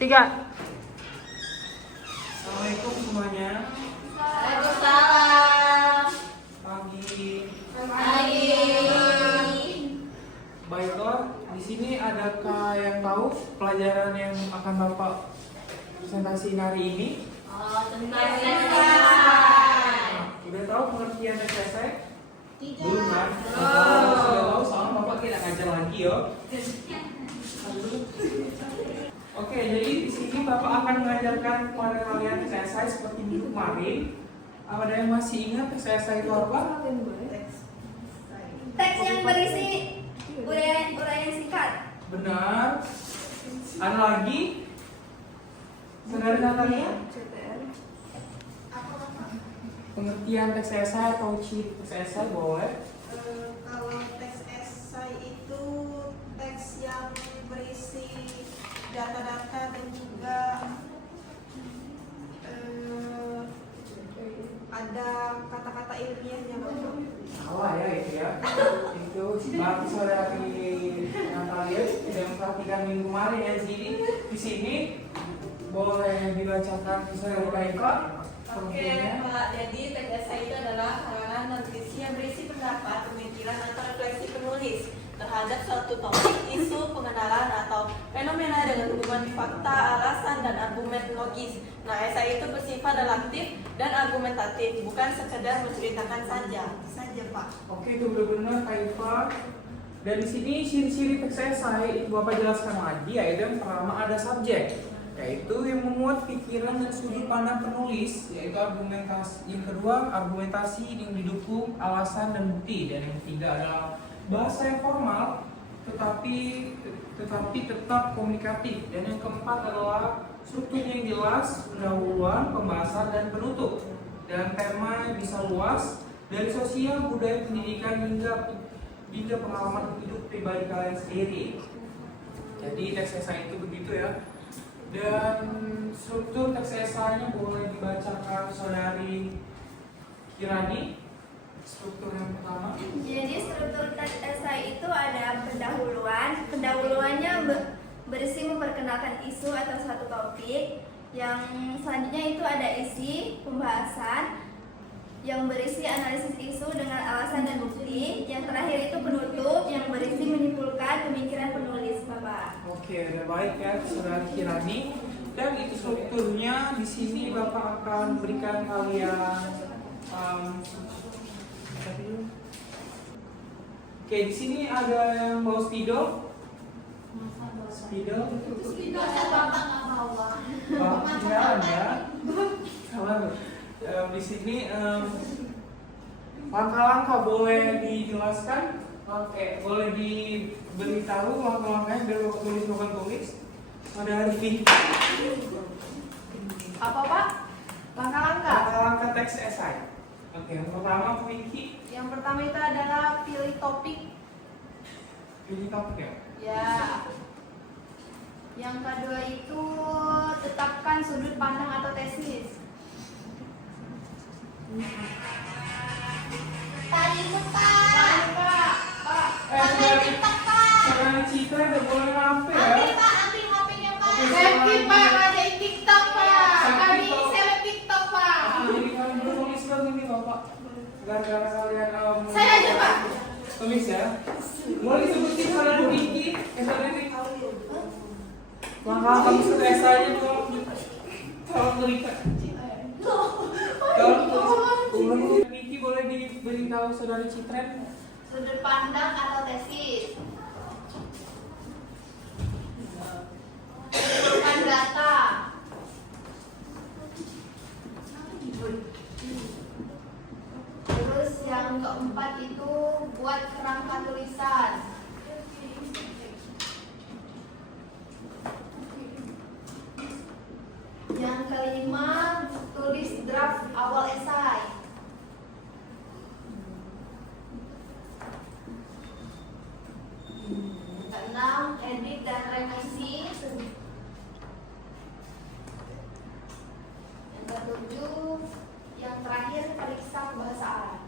3. Assalamualaikum semuanya. Waalaikumsalam. Pagi. Pagi. Baiklah, di sini adakah yang tahu pelajaran yang akan Bapak presentasi hari ini? Tentang Udah tahu pengertian SSI? Tidak. Belum kan? Kalau sudah tahu, soalnya Bapak tidak ngajar lagi yo. Oke, jadi di sini Bapak akan mengajarkan kepada kalian SSI seperti minggu kemarin. Ada yang masih ingat SSI itu apa? Teks yang berisi uraian singkat. Benar. Ada lagi? Saudara Natalia? Pengertian teks esai atau ciri teks esai boleh? Kalau teks esai itu teks yang berisi data-data dan juga ada kata-kata ilmiahnya, Bapak. Salah ya itu ya. Itu berarti saudari Natalia tidak memperhatikan minggu kemarin ya. Di sini boleh dibacakan saudari Raika. Oke, Pak. Jadi teks esai itu adalah karangan dan puisi yang berisi pendapat, pemikiran atau refleksi penulis terhadap suatu topik, isu, pengenalan atau fenomena dengan hubungan fakta, alasan, dan argumen logis. Nah, esai itu bersifat relatif dan argumentatif, bukan sekedar menceritakan saja Pak. Oke, itu benar-benar Kaifa. Dan di sini ciri-ciri teks esai Bapak jelaskan lagi, yaitu yang pertama ada subjek, yaitu yang memuat pikiran dan sudut pandang penulis, yaitu argumentasi. Yang kedua, argumentasi yang didukung alasan dan bukti. Dan yang ketiga adalah bahasa yang formal tetapi tetap komunikatif. Dan yang keempat adalah struktur yang jelas, pendahuluan, pembahasan, dan penutup. Dan tema yang bisa luas dari sosial, budaya, pendidikan hingga pengalaman hidup pribadi kalian sendiri. Jadi teks esai itu begitu ya. Dan struktur teks esainya boleh dibacakan saudari Kirani. Struktur yang pertama. Jadi struktur teks esai itu ada pendahuluan. Pendahuluannya berisi memperkenalkan isu atau satu topik. Yang selanjutnya itu ada isi pembahasan yang berisi analisis isu dengan alasan dan bukti. Yang terakhir itu penutup yang berisi menyimpulkan pemikiran penulis, Bapak. Oke, udah baik ya saudari Kirani. Dan itu strukturnya. Di sini Bapak akan berikan kalian Oke, di sini ada yang bawa spidol. Spidol. Bapak nggak bawa. Ketinggalan ya. Salah. Di sini langkah-langkah boleh dijelaskan. Oke, boleh diberitahu langkah-langkahnya biar Bapak tulis. Ada Arifin. Apa, Pak? Langkah-langkah. Langkah-langkah teks esai. Oke, yang pertama Vicky. Yang pertama itu adalah pilih topik. Pilih topik ya. Ya. Yang kedua itu tetapkan sudut pandang atau tesis. Tadi Pak. Saudari Citra udah boleh ngapain ya? Ambil HP-nya, Pak. Selfie, Pak. Ngadain TikTok, Pak. Kami seleb TikTok, Pak. Jadi kalian tulis dong ini Bapak. Gara-gara kalian Saya aja, Pak. tulis ya. Boleh disebutin saudari Vicky. Saudari langkah kamu sudah esainya dong. Tolong berikan. Tolong Vicky boleh diberitahu saudari Citren. Sudut pandang atau tesis. Kumpulkan data. Terus yang keempat itu buat kerangka tulisan. Yang kelima tulis draft awal esai. Keenam edit dan revisi. Yang ketujuh yang terakhir periksa kebahasaan.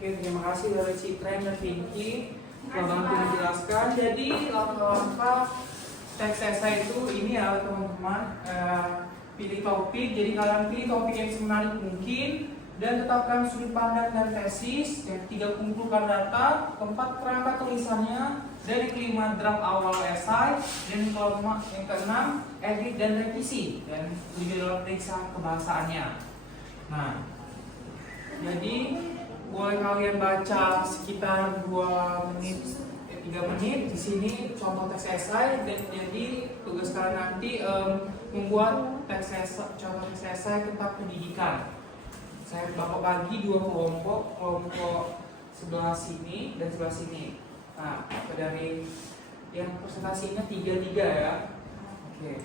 Oke, terima kasih dari Citren dan Pinky telah bantu menjelaskan. Jadi langkah-langkah teks esai itu ini ya teman-teman. Pilih topik, jadi kalian pilih topik yang semenarik mungkin dan tetapkan sudut pandang dan tesis. Yang ketiga, kumpulkan data. Keempat, kerangka tulisannya. Dan yang kelima, draft awal esai. Dan yang keenam, edit dan revisi. Dan tujuh adalah periksa kebahasaannya. Nah, jadi boleh kalian baca sekitar 2 menit, 3 menit. Di sini contoh teks esai. Dan jadi tugas kalian nanti membuat contoh teks esai tentang pendidikan. Saya bapak bagi 2 kelompok sebelah sini dan sebelah sini. Nah, dari yang presentasinya 3-3 ya. Oke.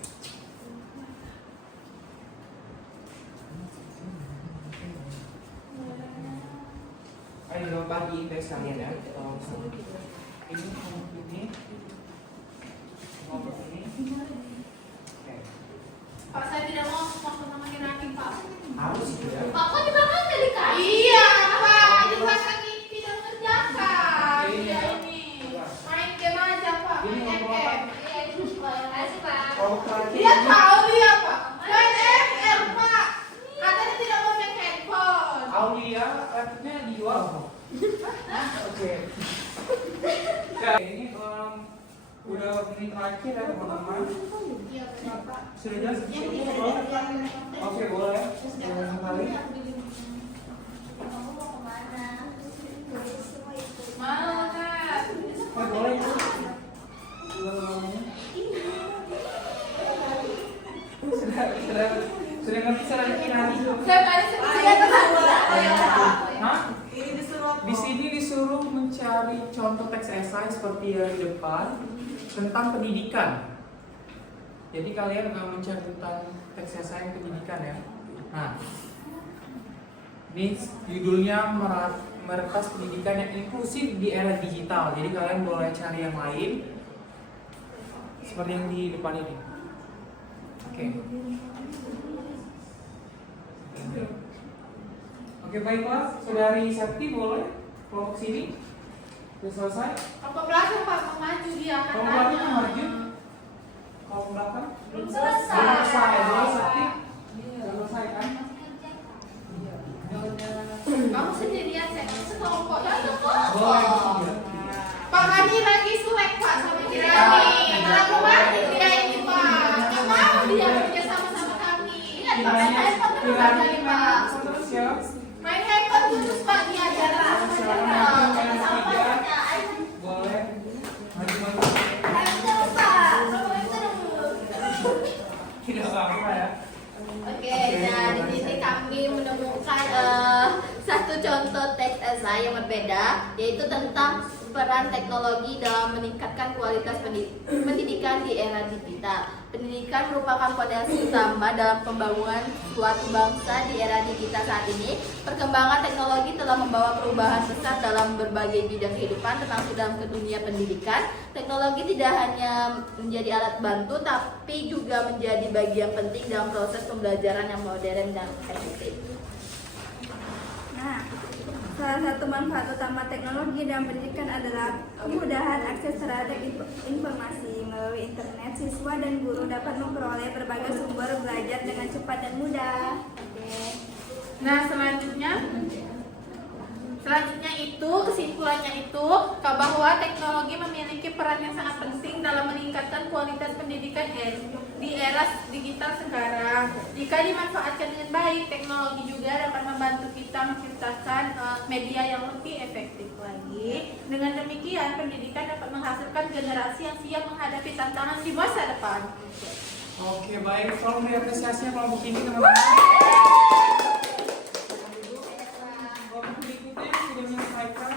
Ayo bapak bagi teks kalian ya. Ini kelompok ini. Kelompok ini. Pak, saya tidak mau sama Kirani, Pak. Harus ya. Pak, kok dibakar tadi, Kak? Iya, Pak. Dibakar ini tidak mengerjakan. Iya, ini. Main game aja, Pak. Ini Main ngomong FM. apa? Iya, itu. Makasih, Pak. Kelompok terakhir Dia ini. tahu dia, Pak. Main FM, Pak. Katanya tidak mau main handphone. Aulia, akhirnya dijual. Oke. Ya, ini udah menit terakhir ya teman-teman. Iya, Pak. Sudah jelas? Oke, boleh. Boleh sekali. Kamu mau kemana? Tulis semua itu. Mau, Kak. Boleh itu. Sudah ngerti cara bikin nanti. Saya tadi sebenarnya Hah? Ini disuruh apa? Di sini disuruh mencari contoh teks esai seperti yang di depan tentang pendidikan. Jadi kalian mencari tentang teks esai pendidikan ya. Nah, ini judulnya meretas pendidikan yang inklusif di era digital. Jadi kalian boleh cari yang lain seperti yang di depan ini. Oke. Oke, baiklah, saudari Sakti boleh kelompok sini. Sudah selesai? Apa belakang, Pak? Mau maju dia Kalau belakang katanya. maju. Kalau belakang Belum belum selesai. selesai. Boleh Sakti? Belum selesai kan? Kamu sendirian, saya sekelompok ya. Boleh. Iya. Pak Kani lagi selek, Pak, sama Kirani. Malah kemarin dia ini, Pak. Nggak mau dia kerja sama-sama kami. Lihat, Pak, main handphone terus dari Pak. Siap. Main handphone terus, Pak, dia jalan. Boleh. Maju. Tidak apa-apa ya. Oke, nah di sini kami menemukan satu contoh teks esai yang berbeda, yaitu tentang peran teknologi dalam meningkatkan kualitas pendidikan di era digital. Pendidikan merupakan fondasi utama dalam pembangunan suatu bangsa di era digital saat ini. Perkembangan teknologi telah membawa perubahan besar dalam berbagai bidang kehidupan, termasuk dalam ke dunia pendidikan. Teknologi tidak hanya menjadi alat bantu, tapi juga menjadi bagian penting dalam proses pembelajaran yang modern dan efektif. Nah, salah satu manfaat utama teknologi dalam pendidikan adalah kemudahan akses terhadap informasi. Melalui internet, siswa dan guru dapat memperoleh berbagai sumber belajar dengan cepat dan mudah. Nah, selanjutnya itu kesimpulannya itu bahwa teknologi memiliki peran yang sangat penting dalam meningkatkan kualitas pendidikan di era digital sekarang. Jika dimanfaatkan dengan baik, teknologi juga dapat membantu kita menciptakan media yang lebih efektif lagi. Dengan demikian, pendidikan dapat menghasilkan generasi yang siap menghadapi tantangan di masa depan. Oke, baik. Tolong diapresiasinya kelompok ini teman-teman. Kelompok berikutnya sudah menyelesaikan.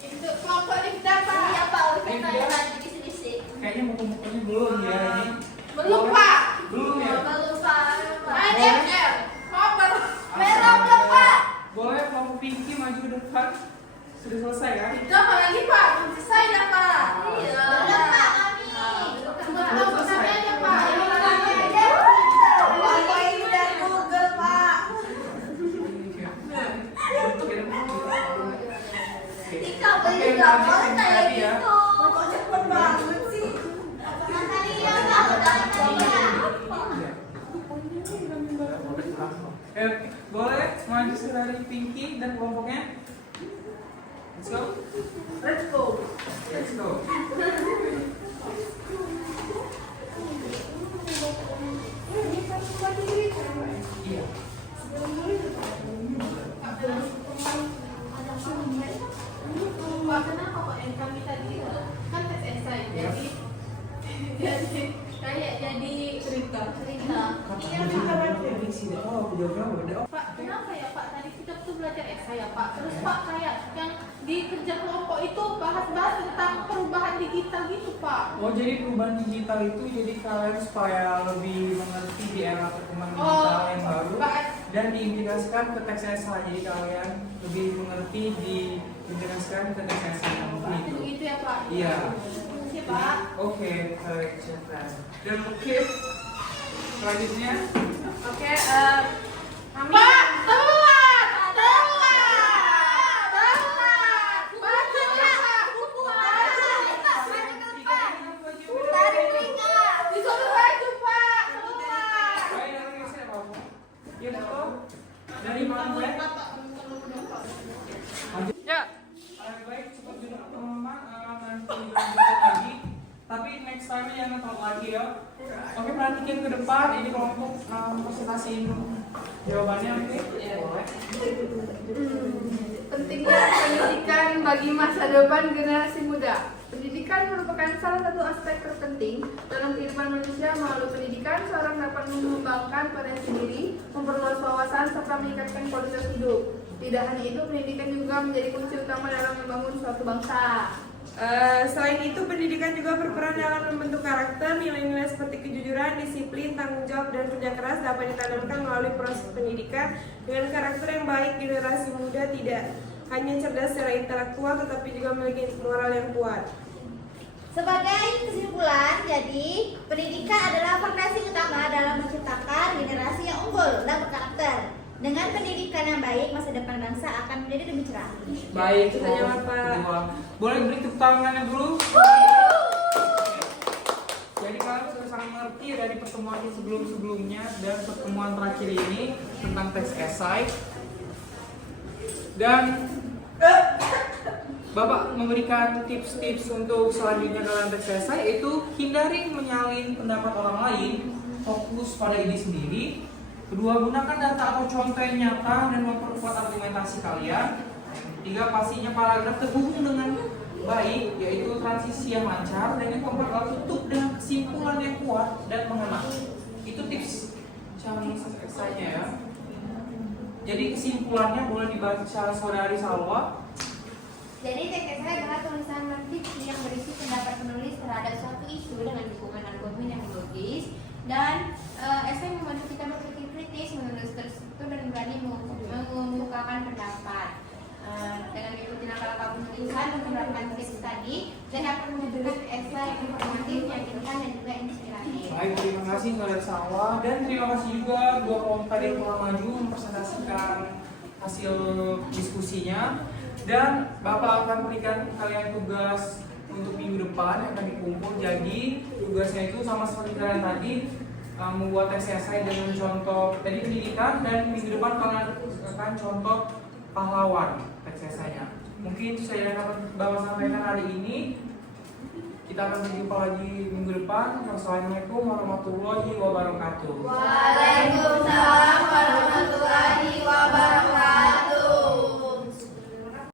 Itu kelompok Livda, Pak. Iya, Pak, udah Ini saya dia. lagi di sini. Kayaknya muka-mukanya belum ya ini. Belum, Pak. Belum ya? Belum, Pak. Main FR. Koper. Merah belum, Pak. Boleh kelompok Pinky maju ke depan. Sudah selesai kan? Itu apa lagi, Pak? Belum selesai ya, Pak? Iya. Belum, Pak, kami. Coba tahu pertanyaannya, Pak. Ini lagi. Apa ini dari Google, Pak? Oke, lanjut yang tadi ya. Kok cepet banget sih? Natalia Kak, Natalia. Oke, boleh maju dari Pinky dan kelompoknya. Let's go. Let's go. Let's go. Iya. Pak, kenapa kok yang kami tadi itu kan tes esai jadi kayak jadi cerita. Iya Pak, kenapa ya Pak tadi kita tuh belajar esai ya Pak. Terus Pak kayak yang di kerja kelompok itu bahas-bahas tentang perubahan digital gitu Pak. Oh, jadi perubahan digital itu jadi kalian supaya lebih mengerti di era perkembangan digital yang baru dan diintegrasikan ke teks esai. Jadi kalian lebih mengerti diintegrasikan ke teks esai yang Itu gitu ya Pak. Iya. Iya Pak. Oke, baik, silakan. Dan oke, selanjutnya Oke, kami Pak, telat. tarik tinggal. Disuruh baju Pak. baik dari siapa? Iya, betul. Dari mana? Ya. Baik, cepat dulu teman-teman. Nanti dilanjutkan lagi. Tapi next time jangan telat lagi ya. Oke, perhatikan ke depan. Ini kelompok presentasiin jawabannya. Oke. Boleh. Pentingnya pendidikan bagi masa depan generasi muda. Pendidikan merupakan salah satu aspek terpenting dalam kehidupan manusia. Melalui pendidikan, seorang dapat mengembangkan potensi diri, memperluas wawasan, serta meningkatkan kualitas hidup. Tidak hanya itu, pendidikan juga menjadi kunci utama dalam membangun suatu bangsa. Selain itu, pendidikan juga berperan dalam membentuk karakter. Nilai-nilai seperti kejujuran, disiplin, tanggung jawab, dan kerja keras dapat ditanamkan melalui proses pendidikan. Dengan karakter yang baik, generasi muda tidak hanya cerdas secara intelektual, tetapi juga memiliki moral yang kuat. Sebagai kesimpulan, jadi pendidikan adalah fondasi utama dalam menciptakan generasi yang unggul dan berkarakter. Dengan pendidikan yang baik, masa depan bangsa akan menjadi lebih cerah. Baik, Kita jawab, Pak. kedua. Boleh beri tepuk tangannya dulu? Jadi kalian sudah sangat mengerti dari pertemuan sebelum-sebelumnya dan pertemuan terakhir ini tentang teks esai. Dan Bapak memberikan tips-tips untuk selanjutnya dalam teks esai, yaitu hindari menyalin pendapat orang lain, fokus pada ide sendiri. Kedua, gunakan data atau contoh yang nyata dan memperkuat argumentasi kalian. Yang ketiga, pastinya paragraf terhubung dengan baik, yaitu transisi yang lancar. Dan yang keempat, lalu tutup dengan kesimpulan yang kuat dan mengena. Itu tips cara menulis esainya ya. Jadi kesimpulannya boleh dibaca saudari Salwa. Jadi teks esai adalah tulisan non-fiksi yang berisi pendapat penulis terhadap suatu isu dengan dukungan argumen yang logis. Dan esai membantu kita berpikir kritis, menulis terstruktur dan berani mengemukakan pendapat. Dengan mengikuti langkah-langkah penulisan dan menerapkan tips tadi, dan dapat menghasilkan esai informatif, meyakinkan dan juga inspiratif. Baik, terima kasih saudari Salwa. Dan terima kasih juga dua kelompok tadi yang telah maju mempresentasikan hasil diskusinya. Dan Bapak akan berikan kalian tugas untuk minggu depan yang akan dikumpul. Jadi tugasnya itu sama seperti kalian tadi, membuat teks esai dengan contoh tadi pendidikan, dan minggu depan kalian akan contoh pahlawan teks esainya. Mungkin itu saja yang dapat Bapak sampaikan hari ini. Kita akan berjumpa lagi minggu depan. Wassalamualaikum warahmatullahi wabarakatuh. Waalaikumsalam.